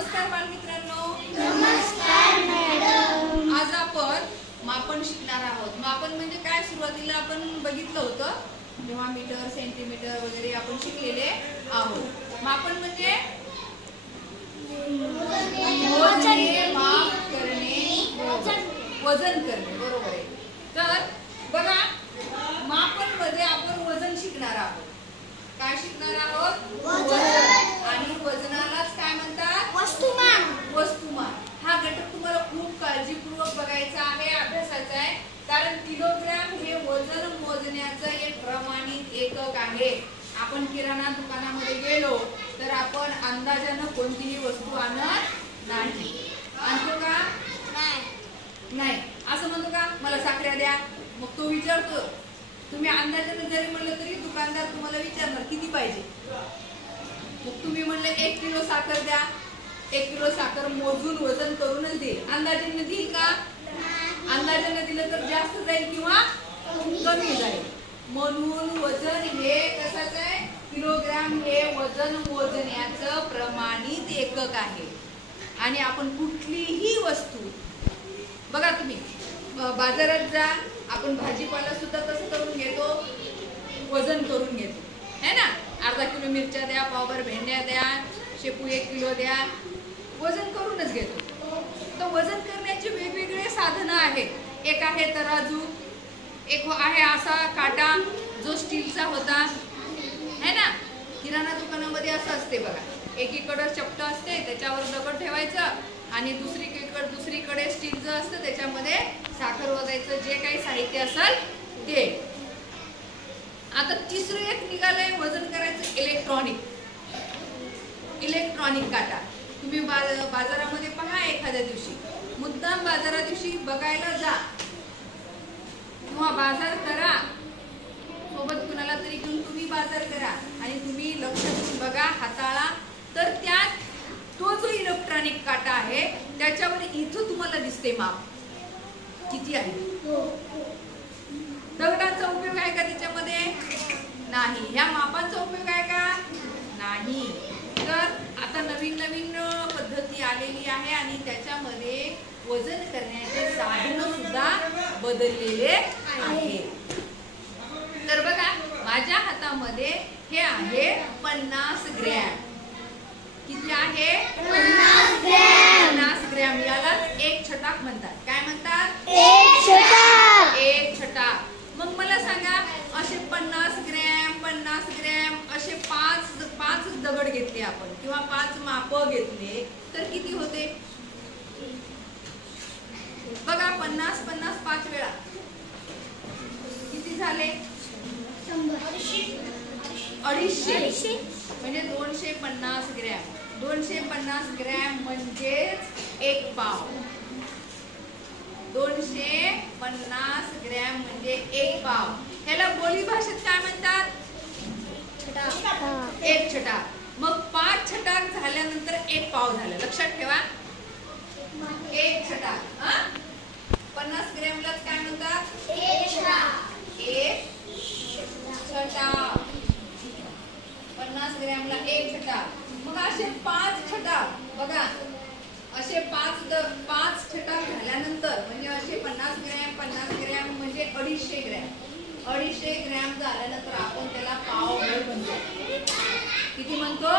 नमस्कार बालमित्रांनो. नमस्कार मॅडम. आज आपण मापन शिकणार आहोत. मापन म्हणजे काय? सुरुवातीला आपण बघितलं होतं तेव्हा मीटर, सेंटीमीटर वगैरे आपण शिकलेले आहोत. मापन म्हणजे मोजणे, माप करणे, वजन करणे. बरोबर आहे. तर बघा, मापन मध्ये आपण वजन शिकणार आहोत. काय शिकणार आहोत? वजन. आणि वजनालाच काय म्हणतात? वस्तुमान. वस्तुमान. हा घटक तुम्हाला खूप काळजीपूर्वक बघायचा आहे, अभ्यासाचा आहे. कारण किलोग्रॅम हे वजन मोजण्याचं एक प्रमाणित एकक आहे. आपण किराणा दुकानामध्ये गेलो तर आपण अंदाजानं कोणतीही वस्तू आणत नाही. आणतो का? नाही. असं म्हणतो का मला साखऱ्या द्या? मग तो विचारतो. तुम्ही अंदाजाने जरी म्हणलं तरी दुकानदार तुम्हाला विचारणार किती पाहिजे. मग तुम्ही म्हणले 1 किलो साखर द्या. 1 किलो साखर मोजून वजन करूनच देईल. अंदाजाने देईल का? अंदाजाने दिलं तर जास्त जाईल किंवा कमी जाईल. म्हणून वजन हे कशाचं आहे? किलोग्रॅम हे वजन मोजण्याचं प्रमाणित एकक आहे. आणि आपण कुठलीही वस्तू बघा, तुम्ही बाजारात जा, आपण भाजीपाला सुद्धा कसं करून घेतो? वजन करून घेतो, है ना? अर्धा किलो मिरच्या द्या, पावभर भेंड्या द्या, शेपू 1 किलो द्या, वजन करूनच घेतो. तर वजन करण्याचे वेगवेगळे साधनं आहेत. एक आहे तराजू, एक आहे असा काटा जो स्टीलचा होता, है ना? किराणा दुकानामध्ये असं असते बघा, एकीकडे चपट असते, त्याच्यावर दगड ठेवायचं आणि दुसरीकडे स्टीलचं असतं, त्याच्यामध्ये साखर ओतायचं, जे काही साहित्य असेल ते. आता तिसरं एक निघालंय वजन करायचं, इलेक्ट्रॉनिक काटा. तुम्ही बाजारामध्ये पहा, एखाद्या दिवशी मुद्दाम बाजारा दिवशी बघायला जा किंवा बाजार करा, सोबत कुणाला तरी घेऊन तुम्ही बाजार करा आणि तुम्ही लक्ष देऊन बघा, हाताळा. तर त्यात तो जो इलेक्ट्रॉनिक काटा आहे त्याच्यावर इथं तुम्हाला दिसते माप किती आहे. दगडांचा उपयोग आहे का त्याच्यामध्ये? नाही. ह्या मापांचा उपयोग आहे का? नाही. तर आता नवीन पद्धती आलेली आहे आणि त्याच्यामध्ये वजन करण्याचे साधन सुद्धा बदललेले आहे. तर बघा, माझ्या हातामध्ये हे आहे 50 ग्रॅम. किती आहे? 50 ग्रॅम. 50 ग्रॅम. याला 1 छटाक म्हणतात. काय म्हणतात? 1 छटाक. 1 छटाक. मग मला सांगा, असे 50 ग्रॅम असे 5 दगड घेतले आपण किंवा 5 माप घेतले तर किती होते? बघा, 50 5 वेळा किती झाले? 250 म्हणजे 250 ग्रॅम. 250 ग्रॅम म्हणजेच 1 पाव. 250 ग्रॅम म्हणजे 1 पाव. ह्याला बोली भाषेत काय म्हणतात? 1 छटाक. मग 5 छटाक झाल्यानंतर 1 पाव झालं. लक्षात ठेवा, 1 छटाक. 50 ग्रॅमलाच काय म्हणतात? 1 छटाक. 1 छटाक. 50 ग्रॅमला 1 छटाक. मग असे 5 छटाक बघा, असे 5 छटाक झाल्यानंतर म्हणजे असे 50 ग्रॅम म्हणजे 250 ग्रॅम. 250 ग्रॅम झाल्यानंतर आपण त्याला पावभर म्हणतो. किती म्हणतो?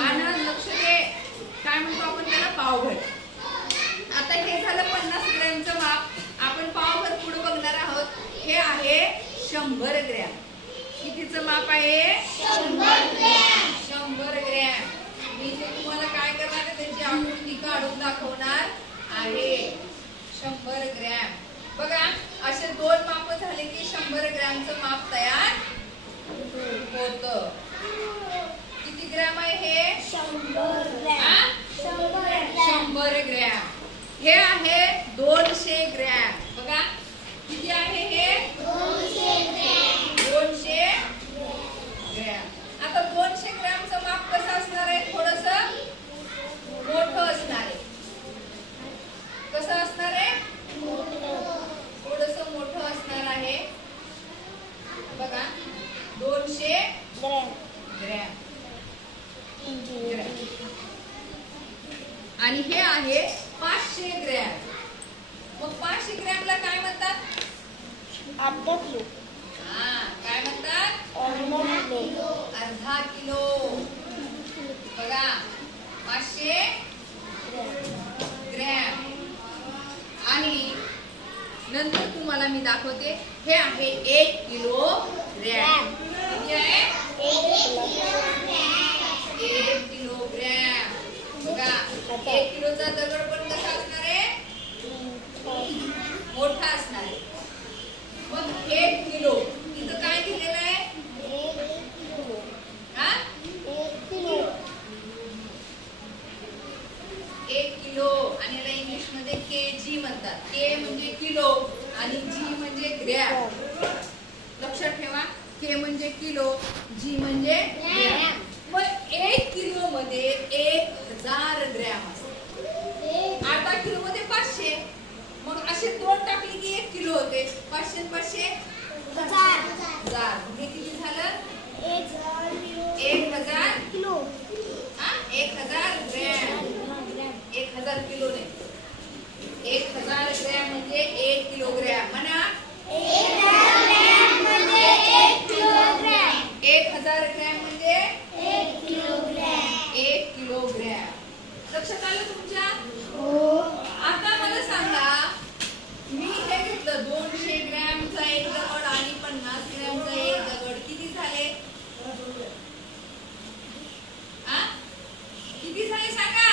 आणि लक्ष दे, काय म्हणतो आपण त्याला? पावभर. आता हे झालं 50 ग्रॅमचं माप. आपण पावभर पुढे बघणार आहोत. हे आहे 100 ग्रॅम. कितीचं माप आहे? 100 ग्रॅम. मी ते तुम्हाला काय करणार आहे, त्याची आकृती काढून दाखवणार आहे. 100 ग्रॅम. बघा, असे 2 माप झाले की 100 ग्रॅमचं माप तयार होतं. किती ग्रॅम आहे हे? 100 ग्रॅम. 100 ग्रॅम. हे आहे 200 ग्रॅम. बघा, किती आहे हे? 200 ग्रॅम. 200 ग्रॅम. आता 200 ग्रॅमचं माप कसं असणार आहे? थोडंसं मोठं असणार आहे. कसं असणार आहे? थोडंसं मोठं असणार आहे. बघा, 200 ग्रॅम. आणि हे आहे 500 ग्रॅम. मग 500 ग्रॅमला काय म्हणतात? अर्धा किलो. काय म्हणतात? अर्धा किलो. बघा 500 ग्रॅम. आणि नंतर तुम्हाला मी दाखवते हे आहे 1 किलो ग्रॅम. किती आहे? 1 किलो ग्रॅम. बघा 1 किलोचा दगड पण कसा असणार आहे? मोठा असणार आहे. मग 1 किलो इथं काय दिलेलं आहे? 1 किलो आणि याला इंग्लिश मध्ये केजी म्हणतात. के म्हणजे किलो आणि जी म्हणजे ग्रॅम. लक्षात ठेवा, के म्हणजे किलो, जी म्हणजे ग्रॅम. मग 1 किलो मध्ये 1000 ग्रॅम असतात. अर्धा किलो मध्ये 500. मग असे 2 टाकले की 1 किलो होते. 500 500 1000. हे किती झालं? 1000 किलो. 1000 ग्रॅम. 1000 किलो नाही. 1000 ग्रॅम म्हणजे 1 किलोग्रॅम. म्हणा 1000 ग्रॅम म्हणजे 1 किलोग्रॅम. 1000 ग्रॅम म्हणजे 1 किलोग्रॅम. 1 किलोग्रॅम. लक्षात आलं तुमच्या? हो. आता मला सांगा, मी हे घेतलं 200 ग्रॅमचा एक दगड आणि 50 ग्रॅमचा एक दगड. किती झाले? किती झाले सांगा?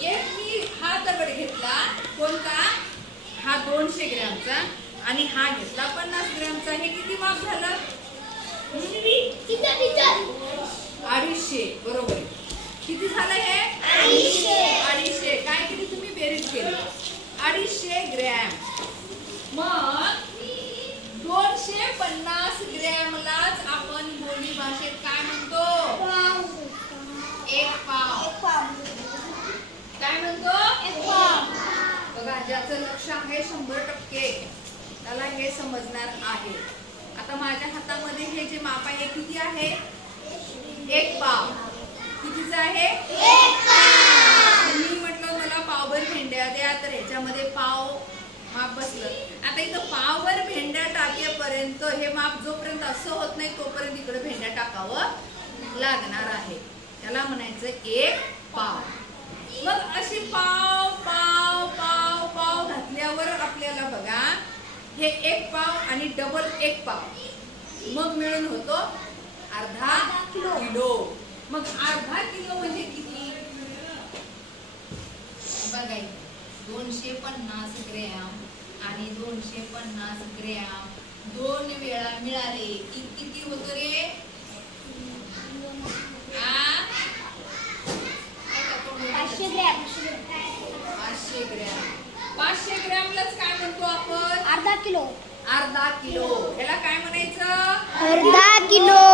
एक मी हा दगड घेतला कोणता? हा 200 ग्रॅमचा आणि हा घेतला 50 ग्रॅमचा. हे किती माप झालं? 250. बरोबर. किती झालं हे? 250. काय किती तुम्ही बेरीज केली? 250 ग्रॅम. मग 250 ग्रॅमलाच आपण बोली भाषेत काय म्हणतो? 1 पाव. काय म्हणतो? 1 पाव. बघा ज्याचं लक्ष आहे 100% त्याला हे समजणार आहे. आता माझ्या हातामध्ये हे जे माप आहे किती आहे? 1 पाव. कितीचं आहे? 1 पाव. मी म्हटलं मला पावभर भेंड्या द्या, तर ह्याच्यामध्ये पाव माप बसलं. आता इथं पावभर भेंड्या टाकेपर्यंत हे माप जोपर्यंत असं होत नाही तोपर्यंत इकडे भेंड्या टाकावं लागणार आहे. त्याला म्हणायचं 1 पाव. मग अशी पाव पाव पाव पाव घातल्यावर आपल्याला बघा हे 1 पाव आणि डबल 1 पाव मग मिळून होतो अर्धा किलो. मग अर्धा किलो म्हणजे किती? बघा 250 ग्रॅम आणि 250 ग्रॅम 2 वेळा मिळाले की किती होतं रे? 500 ग्रॅम. 500 ग्रॅम. 500 ग्रॅमलाच काय म्हणतो आपण? अर्धा किलो. अर्धा किलो. याला काय म्हणायचं? अर्धा किलो.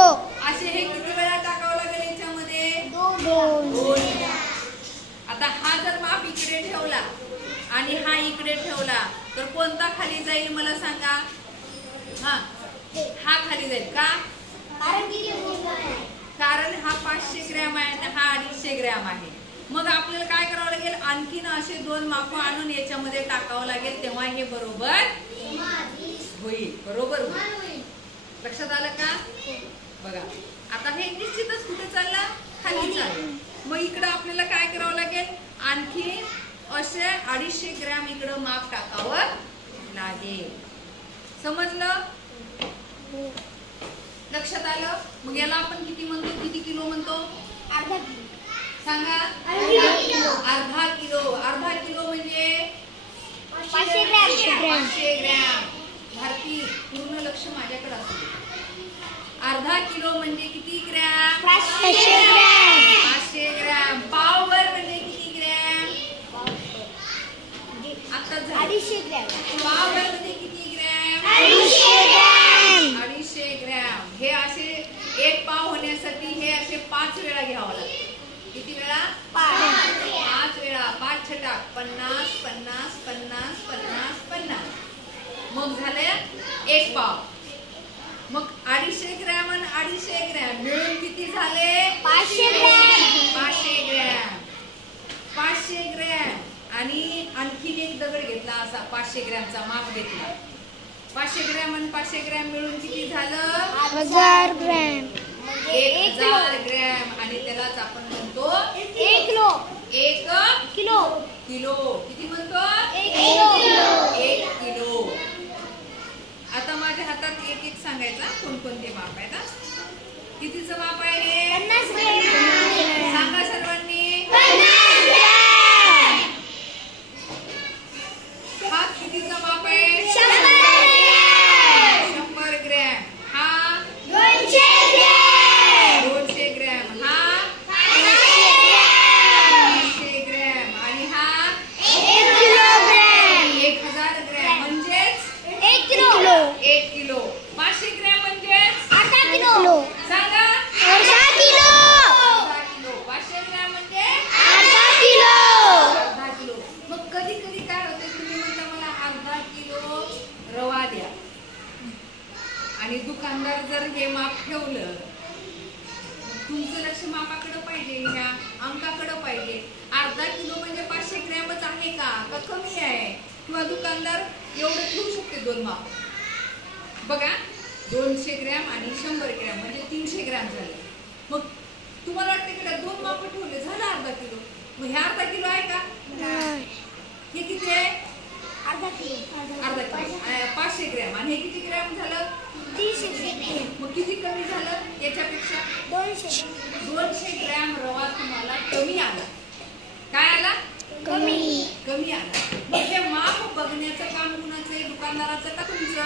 असे हे किती वेळा टाकावं लागेल याच्यामध्ये? 2 वेळा. आता हा जर माप इकडे ठेवला आणि हा इकडे ठेवला तर कोणता खाली जाईल मला सांगा? हा खाली जाईल का? कारण हा 500 ग्रॅम आहे आणि हा 250 ग्रॅम आहे. मग आपल्याला काय करावं लागेल? आणखीन असे 2 माप आणून याच्यामध्ये टाकावं लागेल, तेव्हा हे बरोबर होईल. बरोबर होईल. लक्षात आलं का? बघा आता हे निश्चितच कुठे चाललं? खाली चाललं. मग इकडं आपल्याला काय करावं लागेल? आणखी असे 250 ग्रॅम इकडं माप टाकावं लागेल. समजलं? लक्षात आलं? मग याला आपण किती म्हणतो? किती किलो म्हणतो? अर्धा किलो. सांगा. अर्धा किलो. अर्धा किलो म्हणजे 500 ग्रॅम. 500 ग्रॅम. भारती पूर्ण लक्ष माझ्याकडे असू दे. अर्धा किलो म्हणजे किती ग्रॅम? 500 ग्रॅम. 500 ग्रॅम. पावभर म्हणजे किती ग्रॅम? आता 250 ग्रॅम. पावभर म्हणजे किती ग्रॅम? 250 ग्रॅम. 250 ग्रॅम. हे असे 1 पाव होण्यासाठी हे असे 5 वेळा घ्यावं लागतं. किती वेळा? 5 वेळा. 5 छटाक 50 50 50 50 50. मग झाले 1 पाव. मग 250 ग्रॅम आणि 250 ग्रॅम मिळून किती झाले? 500 ग्रॅम. 500 500 ग्रॅम आणि आणखीन एक दगड घेतला असा 500 ग्रॅमचा माप घेतला. 500 ग्रॅम आणि 500 ग्रॅम मिळून किती झालं? 1000 ग्रॅम. 1000 ग्रॅम. आणि त्यालाच आपण म्हणतो 1 किलो. 1 किलो. किलो. किती म्हणतो? 1 किलो. 1 किलो. आता माझ्या हातात एक एक सांगायचा कोणकोणते माप आहेत. कितीचं माप आहे हे? 50 ग्रॅम. सांगा सर्वांनी. 50 ग्रॅम. हा कितीचं माप आहे? 100 ग्रॅम. 100 ग्रॅम. हा 200 ग्रॅम. 200 ग्रॅम. हा 500 ग्रॅम. 500 ग्रॅम. आणि हा 1 किलोग्रॅम. 1000 ग्रॅम. म्हणजेच 1 किलो. 1 किलो. 500 ग्रॅम म्हणजेच अर्धा किलो. सांगा. अर्धा किलो. अर्धा किलो. 500 ग्रॅम म्हणजे अर्धा किलो. अर्धा किलो. मग कधी कधी काय होतं, तुम्ही म्हणता मला अर्धा किलो रवा द्या आणि दुकानदार जर हे माप ठेवलं, तुमचं लक्ष मापाकडे पाहिजे, ह्या अंकाकडे पाहिजे. अर्धा किलो म्हणजे 500 ग्रॅमच आहे का कमी आहे? किंवा दुकानदार एवढं ठेवू शकते दोन माप. बघा 200 ग्रॅम आणि 100 ग्रॅम म्हणजे 300 ग्रॅम झाले. मग तुम्हाला वाटतं की दोन माप ठेवले झालं अर्धा किलो. मग हे अर्धा किलो आहे का? हे किती आहे? अर्धा किलो. अर्धा किलो. 500 ग्रॅम. आणि हे किती ग्रॅम झालं? 300 ग्रॅम. मग किती कमी झालं याच्यापेक्षा? 200. 200 ग्रॅम रवा तुम्हाला कमी आला. काय आला? कमी. कमी आला. मग हे माप बघण्याचं काम कुणाचं आहे? दुकानदाराचं का तुमचं?